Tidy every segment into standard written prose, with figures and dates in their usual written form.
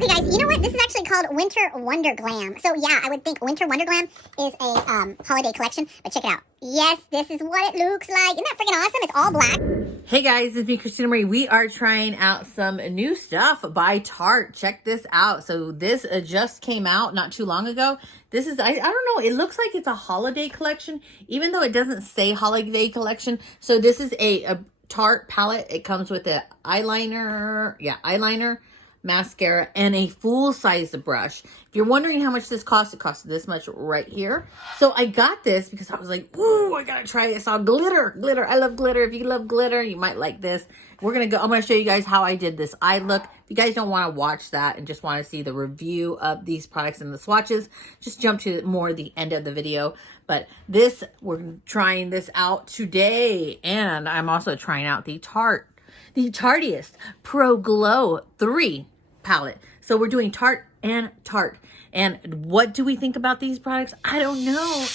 Okay guys, you know what? This is actually called Winter Wonderglam. So yeah, I would think Winter Wonderglam is a holiday collection, but check it out. Yes, this is what it looks like. Isn't that freaking awesome? It's all black. Hey guys, it's me, Christina Marie. We are trying out some new stuff by Tarte. Check this out. So this just came out not too long ago. This is, I don't know, it looks like it's a holiday collection, even though it doesn't say holiday collection. So this is a Tarte palette. It comes with an eyeliner, eyeliner, mascara, and a full-size brush. If you're wondering how much this costs, it costs this much right here. So I got this because I was like, ooh, I gotta try it. I saw glitter. I love glitter. If you love glitter, you might like this. I'm gonna show you guys how I did this eye look. If you guys don't want to watch that and just want to see the review of these products and the swatches, just jump to more the end of the video. But this, we're trying this out today, and I'm also trying out the Tarteist Pro Glow 3 palette. So we're doing Tarte and Tarte. And what do we think about these products? I don't know.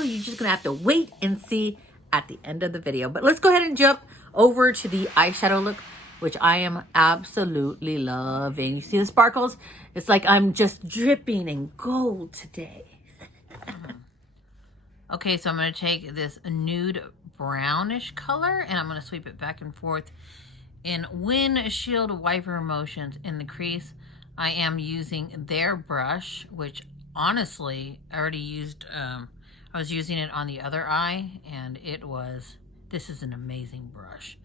You're just gonna have to wait and see at the end of the video. But let's go ahead and jump over to the eyeshadow look, which I am absolutely loving. You see the sparkles? It's like I'm just dripping in gold today. Okay, so I'm gonna take this nude brownish color and I'm gonna sweep it back and forth in windshield wiper motions in the crease. I am using their brush, which honestly I already used. I was using it on the other eye, and this is an amazing brush.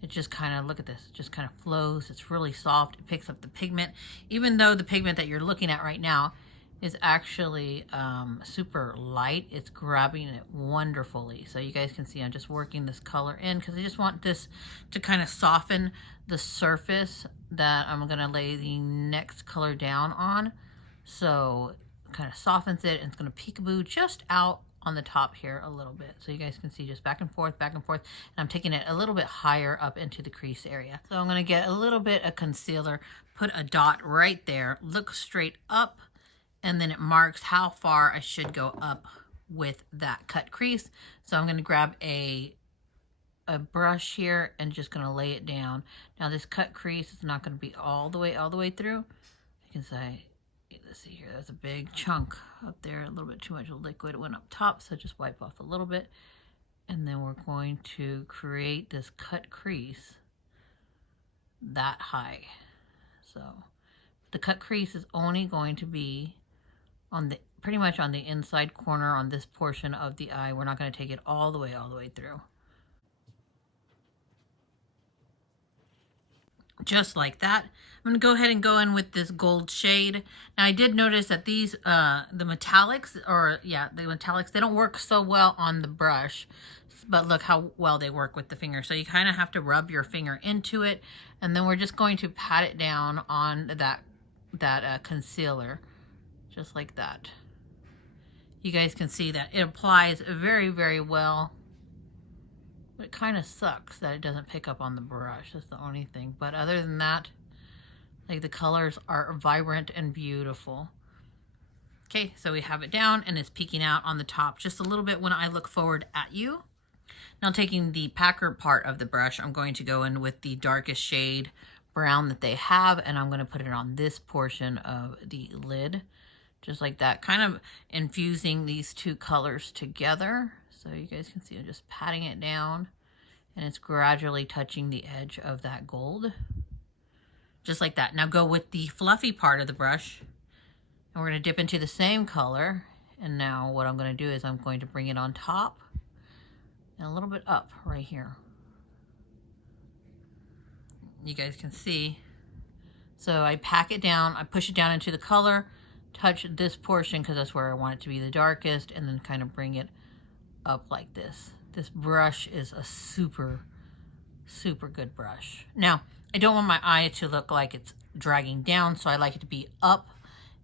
It just kind of, look at this, it just kind of flows. It's really soft. It picks up the pigment, even though the pigment that you're looking at right now is actually super light. It's grabbing it wonderfully. So you guys can see I'm just working this color in because I just want this to kind of soften the surface that I'm going to lay the next color down on. So it kind of softens it, and it's going to peekaboo just out on the top here a little bit. So you guys can see just back and forth, and I'm taking it a little bit higher up into the crease area. So I'm going to get a little bit of concealer, put a dot right there, look straight up, and then it marks how far I should go up with that cut crease. So I'm going to grab a brush here and just going to lay it down. Now this cut crease is not going to be all the way through. You can say, let's see here, there's a big chunk up there, a little bit too much liquid went up top, so just wipe off a little bit. And then we're going to create this cut crease that high. So the cut crease is only going to be on the pretty much on the inside corner on this portion of the eye. We're not going to take it all the way through. Just like that. I'm going to go ahead and go in with this gold shade. Now I did notice that these, the metallics, they don't work so well on the brush, but look how well they work with the finger. So you kind of have to rub your finger into it, and then we're just going to pat it down on that concealer, just like that. You guys can see that it applies very, very well. It kind of sucks that it doesn't pick up on the brush. That's the only thing. But other than that, like, the colors are vibrant and beautiful. Okay, so we have it down and it's peeking out on the top just a little bit when I look forward at you. Now taking the packer part of the brush, I'm going to go in with the darkest shade brown that they have, and I'm going to put it on this portion of the lid. Just like that, kind of infusing these two colors together. So you guys can see I'm just patting it down, and it's gradually touching the edge of that gold. Just like that. Now go with the fluffy part of the brush, and we're going to dip into the same color. And now what I'm going to do is I'm going to bring it on top and a little bit up right here. You guys can see. So I pack it down, I push it down into the color, touch this portion because that's where I want it to be the darkest, and then kind of bring it up like this. This brush is a super good brush. Now, I don't want my eye to look like it's dragging down, so I like it to be up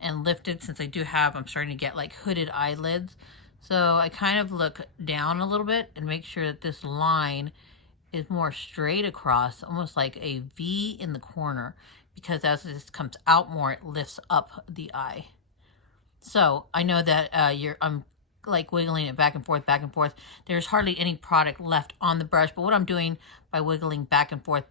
and lifted, since I'm starting to get like hooded eyelids. So I kind of look down a little bit and make sure that this line is more straight across, almost like a V in the corner, because as this comes out more, it lifts up the eye. So I know that I'm like wiggling it back and forth, there's hardly any product left on the brush. But what I'm doing by wiggling back and forth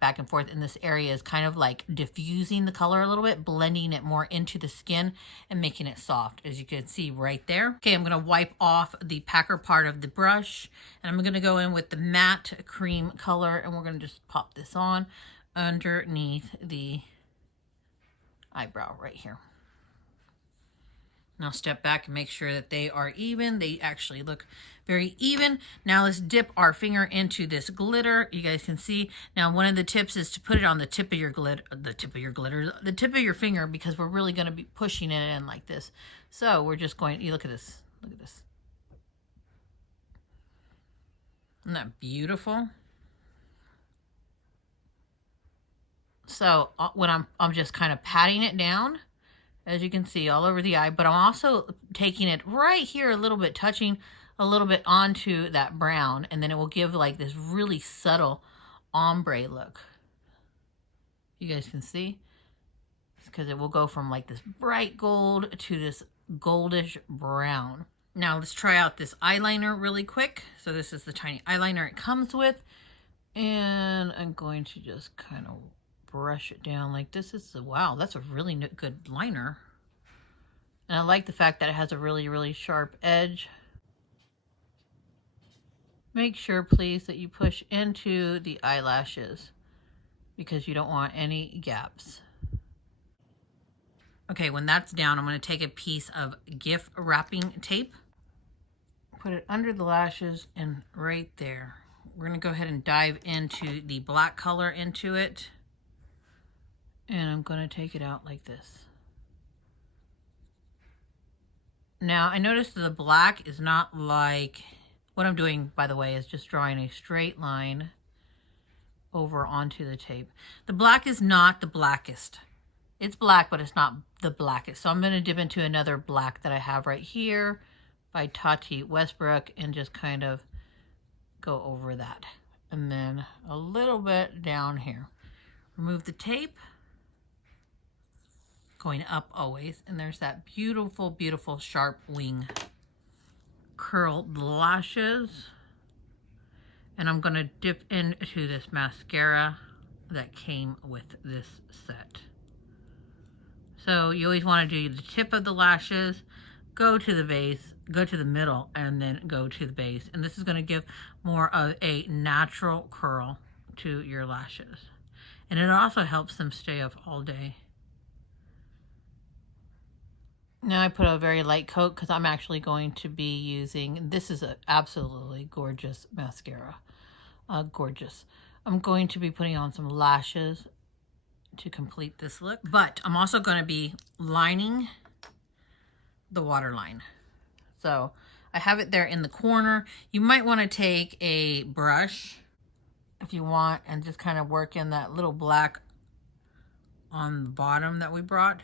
in this area is kind of like diffusing the color a little bit, blending it more into the skin and making it soft, as you can see right there. Okay, I'm going to wipe off the packer part of the brush, and I'm going to go in with the matte cream color, and we're going to just pop this on underneath the eyebrow right here. Now step back and make sure that they are even. They actually look very even. Now let's dip our finger into this glitter. You guys can see. Now one of the tips is to put it on the tip of your the tip of your finger, because we're really going to be pushing it in like this. So we're just going, you look at this. Look at this. Isn't that beautiful? So when I'm just kind of patting it down, as you can see, all over the eye, but I'm also taking it right here a little bit, touching a little bit onto that brown, and then it will give like this really subtle ombre look. You guys can see, because it will go from like this bright gold to this goldish brown. Now let's try out this eyeliner really quick. So this is the tiny eyeliner it comes with, and I'm going to just kind of brush it down like this. Wow, that's a really good liner. And I like the fact that it has a really, really sharp edge. Make sure, please, that you push into the eyelashes, because you don't want any gaps. Okay, when that's down, I'm going to take a piece of gift wrapping tape, put it under the lashes and right there. We're going to go ahead and dive into the black color into it. And I'm going to take it out like this. Now, I noticed that the black is not like, what I'm doing, by the way, is just drawing a straight line over onto the tape. The black is not the blackest. It's black, but it's not the blackest. So I'm going to dip into another black that I have right here by Tarte Westbrook and just kind of go over that. And then a little bit down here. Remove the tape. Going up always, and there's that beautiful, beautiful sharp wing. Curled lashes, and I'm going to dip into this mascara that came with this set. So you always want to do the tip of the lashes, go to the base, go to the middle, and then go to the base, and this is going to give more of a natural curl to your lashes, and it also helps them stay up all day. Now I put a very light coat because I'm actually going to be using, this is an absolutely gorgeous mascara. Gorgeous. I'm going to be putting on some lashes to complete this look. But I'm also going to be lining the waterline. So I have it there in the corner. You might want to take a brush if you want and just kind of work in that little black on the bottom that we brought,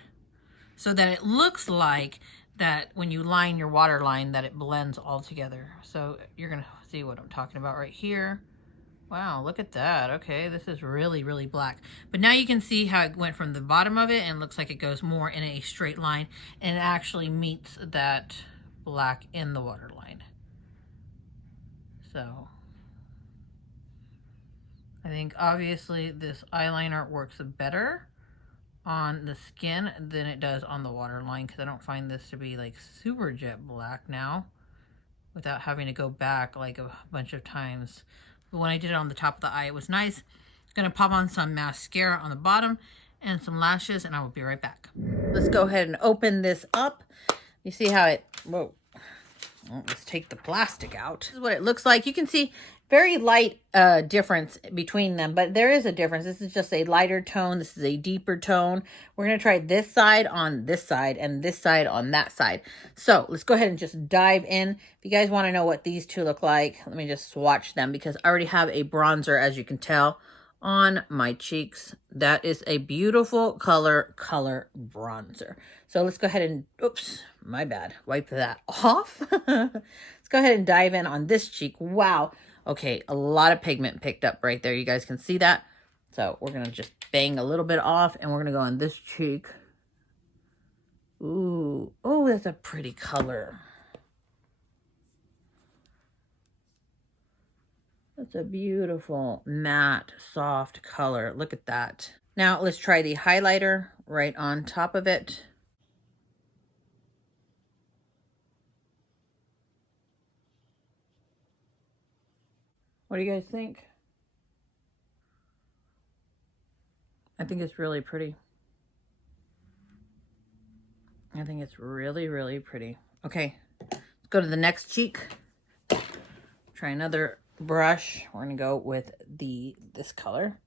so that it looks like that when you line your waterline that it blends all together. So you're gonna see what I'm talking about right here. Wow, look at that. Okay, this is really, really black. But now you can see how it went from the bottom of it and looks like it goes more in a straight line and it actually meets that black in the waterline. So I think obviously this eyeliner works better on the skin than it does on the waterline, because I don't find this to be like super jet black now without having to go back like a bunch of times. But when I did it on the top of the eye, it was nice. Gonna pop on some mascara on the bottom and some lashes, and I will be right back. Let's go ahead and open this up. You see how it, whoa. Well, let's take the plastic out. This is what it looks like. You can see very light difference between them, but there is a difference. This is just a lighter tone. This is a deeper tone. We're going to try this side on this side and this side on that side. So let's go ahead and just dive in. If you guys want to know what these two look like, let me just swatch them, because I already have a bronzer, as you can tell, on my cheeks. That is a beautiful color bronzer. So let's go ahead and, oops, my bad, wipe that off. Let's go ahead and dive in on this cheek. Wow. Okay, a lot of pigment picked up right there. You guys can see that. So we're going to just bang a little bit off, and we're going to go on this cheek. Ooh, oh, that's a pretty color. That's a beautiful matte, soft color. Look at that. Now let's try the highlighter right on top of it. What do you guys think? I think it's really pretty. I think it's really, really pretty. Okay, let's go to the next cheek. Try another brush. We're gonna go with this color.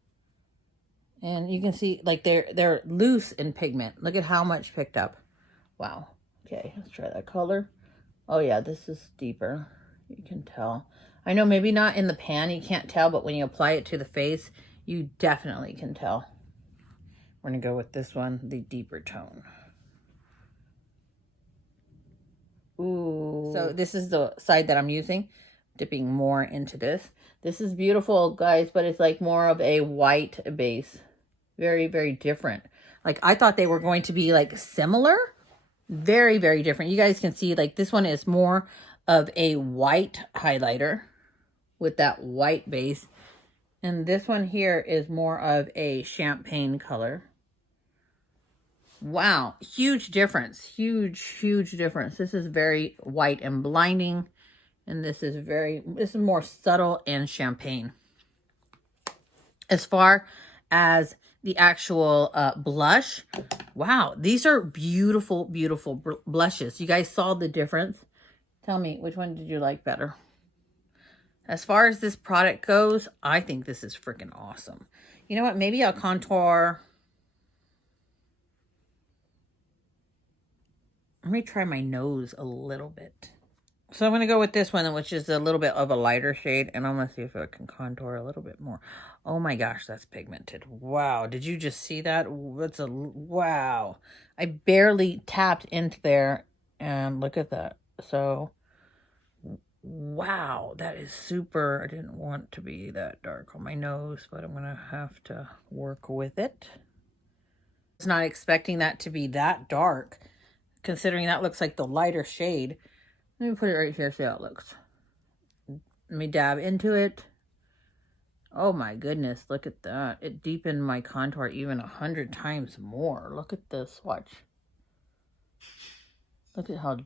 And you can see like they're loose in pigment. Look at how much picked up. Wow. Okay, let's try that color. Oh yeah, this is deeper. You can tell. I know maybe not in the pan, you can't tell, but when you apply it to the face, you definitely can tell. We're gonna go with this one, the deeper tone. Ooh. So this is the side that I'm using, dipping more into this. This is beautiful, guys, but it's like more of a white base. Very, very different. Like I thought they were going to be like similar. Very, very different. You guys can see like this one is more of a white highlighter with that white base. And this one here is more of a champagne color. Wow, huge difference. Huge, huge difference. This is very white and blinding. And this is more subtle and champagne. As far as the actual blush, wow, these are beautiful, beautiful blushes. You guys saw the difference. Tell me, which one did you like better? As far as this product goes, I think this is freaking awesome. You know what? Maybe I'll contour. Let me try my nose a little bit. So I'm going to go with this one, which is a little bit of a lighter shade. And I'm going to see if I can contour a little bit more. Oh my gosh, that's pigmented. Wow. Did you just see that? That's a wow. I barely tapped into there. And look at that. So, wow. That is super. I didn't want to be that dark on my nose, but I'm going to have to work with it. I was not expecting that to be that dark, considering that looks like the lighter shade. Let me put it right here, see how it looks. Let me dab into it. Oh my goodness, look at that. It deepened my contour even 100 times more. Look at this, watch. Look at how...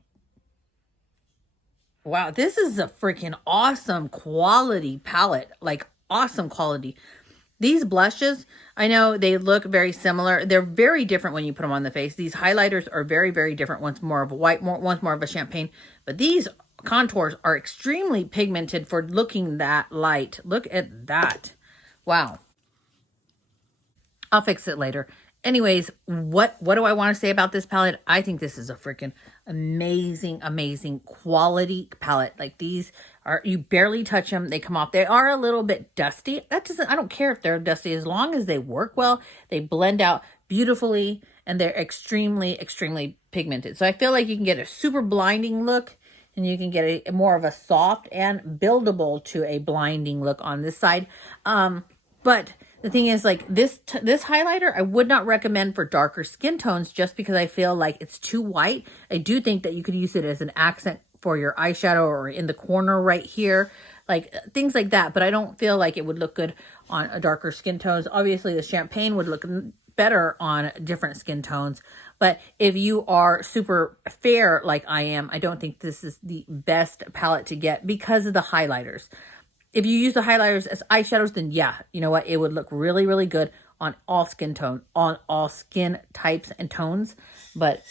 Wow, this is a freaking awesome quality palette. Like, awesome quality. These blushes, I know they look very similar. They're very different when you put them on the face. These highlighters are very, very different. One's more of a white, one's more of a champagne. But these contours are extremely pigmented for looking that light. Look at that. Wow. I'll fix it later. Anyways, what do I want to say about this palette? I think this is a freaking amazing, amazing quality palette. Like these are, you barely touch them. They come off. They are a little bit dusty. That doesn't, I don't care if they're dusty as long as they work well. They blend out beautifully and they're extremely, extremely pigmented. So I feel like you can get a super blinding look and you can get a more of a soft and buildable to a blinding look on this side. But the thing is, like, this highlighter, I would not recommend for darker skin tones just because I feel like it's too white. I do think that you could use it as an accent for your eyeshadow or in the corner right here, like things like that. But I don't feel like it would look good on a darker skin tones. Obviously, the champagne would look better on different skin tones. But if you are super fair like I am, I don't think this is the best palette to get because of the highlighters. If you use the highlighters as eyeshadows, then yeah, you know what? It would look really, really good on all skin tone, on all skin types and tones. But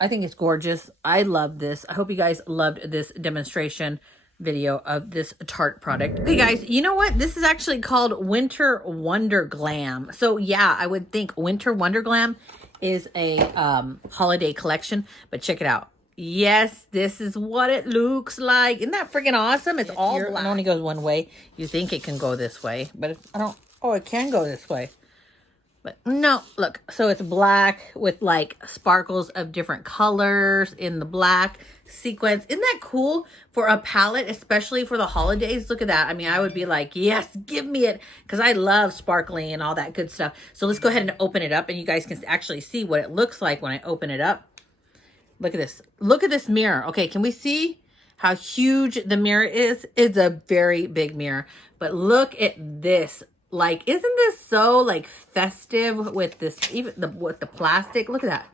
I think it's gorgeous. I love this. I hope you guys loved this demonstration video of this Tarte product. Okay, guys, you know what? This is actually called Winter Wonderglam. So yeah, I would think Winter Wonderglam is a holiday collection, but check it out. Yes, this is what it looks like. Isn't that freaking awesome? It's all black. It only goes one way. You think it can go this way, but I don't. Oh, it can go this way. But no, look. So it's black with like sparkles of different colors in the black sequence. Isn't that cool for a palette, especially for the holidays? Look at that. I mean, I would be like, yes, give me it, because I love sparkling and all that good stuff. So let's go ahead and open it up, and you guys can actually see what it looks like when I open it up. Look at this. Look at this mirror. Okay, can we see how huge the mirror is. It's a very big mirror. But look at this. Like, isn't this so like festive with this, even with the plastic? Look at that.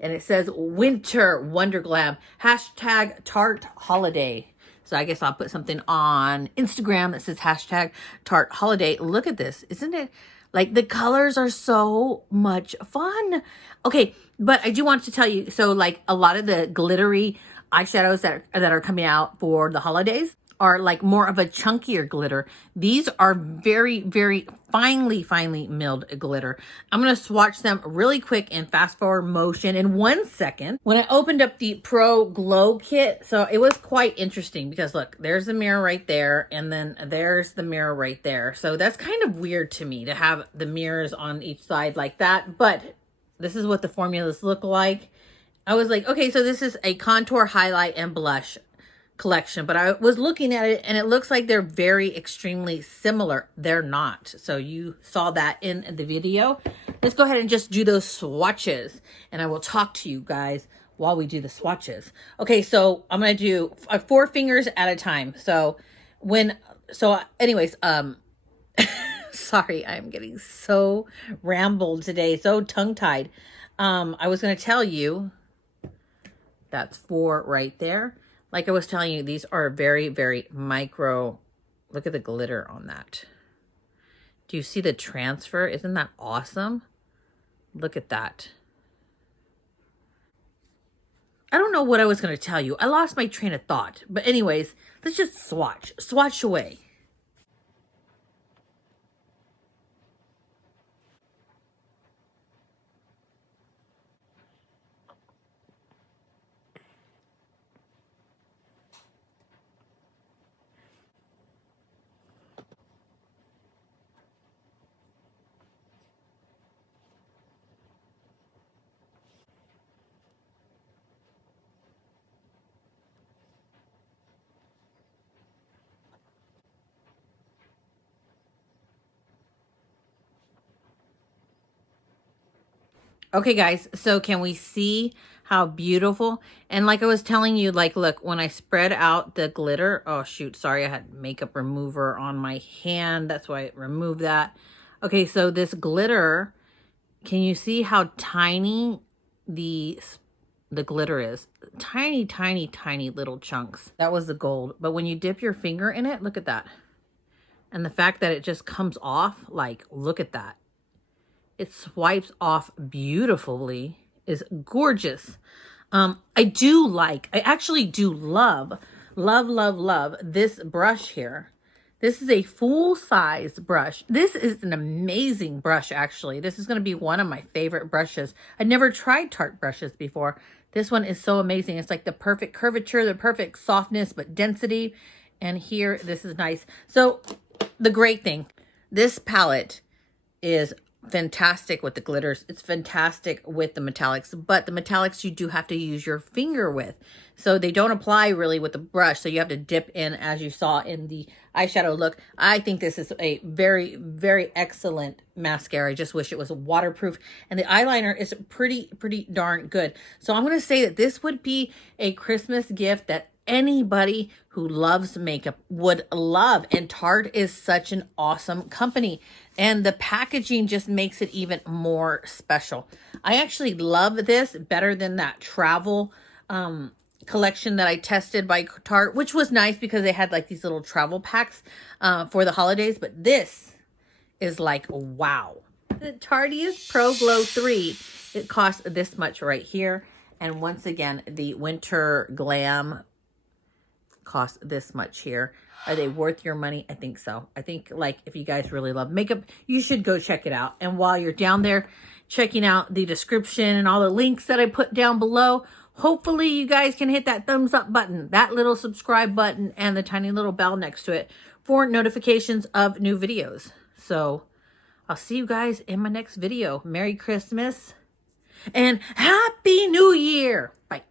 And it says Winter Wonderglam, hashtag Tarte Holiday. So I guess I'll put something on Instagram that says hashtag Tarte Holiday. Look at this. Isn't it? Like, the colors are so much fun. Okay, but I do want to tell you, so like a lot of the glittery eyeshadows that are coming out for the holidays are like more of a chunkier glitter. These are very, very finely milled glitter. I'm going to swatch them really quick in fast forward motion in 1 second. When I opened up the Pro Glow Kit, so it was quite interesting because look, there's the mirror right there, and then there's the mirror right there. So that's kind of weird to me to have the mirrors on each side like that, but this is what the formulas look like. I was like, okay, so this is a contour, highlight, and blush collection, but I was looking at it and it looks like they're very extremely similar. They're not. So you saw that in the video. Let's go ahead and just do those swatches, and I will talk to you guys while we do the swatches. Okay, so I'm going to do 4 fingers at a time. Anyways, sorry, I'm getting so rambled today, so tongue-tied. I was going to tell you, that's 4 right there. Like I was telling you, these are very, very micro. Look at the glitter on that. Do you see the transfer? Isn't that awesome? Look at that. I don't know what I was going to tell you. I lost my train of thought. But anyways, let's just swatch. Swatch away. Okay, guys, so can we see how beautiful? And like I was telling you, like, look, when I spread out the glitter, oh, shoot, sorry, I had makeup remover on my hand. That's why I removed that. Okay, so this glitter, can you see how tiny the glitter is? Tiny, tiny, tiny little chunks. That was the gold. But when you dip your finger in it, look at that. And the fact that it just comes off, like, look at that. It swipes off beautifully, is gorgeous. I actually do love this brush here. This is a full-size brush. This is an amazing brush, actually. This is going to be one of my favorite brushes. I've never tried Tarte brushes before. This one is so amazing. It's like the perfect curvature, the perfect softness, but density. And here, this is nice. So the great thing, this palette is fantastic with the glitters. It's fantastic with the metallics, but the metallics you do have to use your finger with. So they don't apply really with the brush. So you have to dip in, as you saw in the Eyeshadow Look. I think this is a very, very excellent mascara. I just wish it was waterproof. And the eyeliner is pretty darn good. So I'm going to say that this would be a Christmas gift that anybody who loves makeup would love. And Tarte is such an awesome company. And the packaging just makes it even more special. I actually love this better than that travel collection that I tested by Tarte, which was nice because they had like these little travel packs for the holidays. But this is like, wow. The Tarteist Pro Glow 3, it costs this much right here. And once again, the Winter Glam cost this much here. Are they worth your money? I think so. I think, like, if you guys really love makeup, you should go check it out. And while you're down there checking out the description and all the links that I put down below, hopefully you guys can hit that thumbs up button, that little subscribe button, and the tiny little bell next to it for notifications of new videos. So I'll see you guys in my next video. Merry Christmas and Happy New Year. Bye.